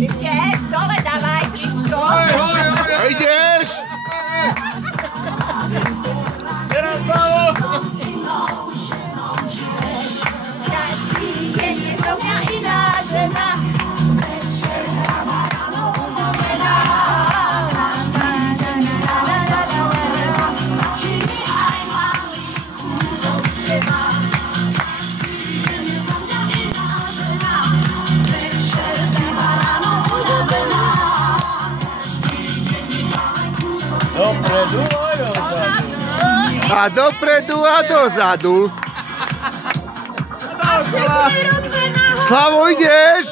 Ideš, dole dávaj tričko. Ideš! Teraz znovu! Každý deň je so mňa iná žena. Dopredu a dozadu. A dopredu a dozadu. Slavo, ideš?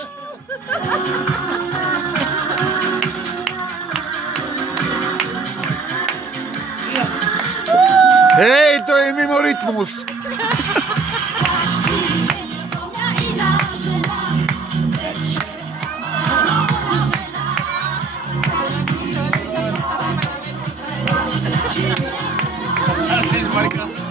Hej, to je mimo rytmus. Marika.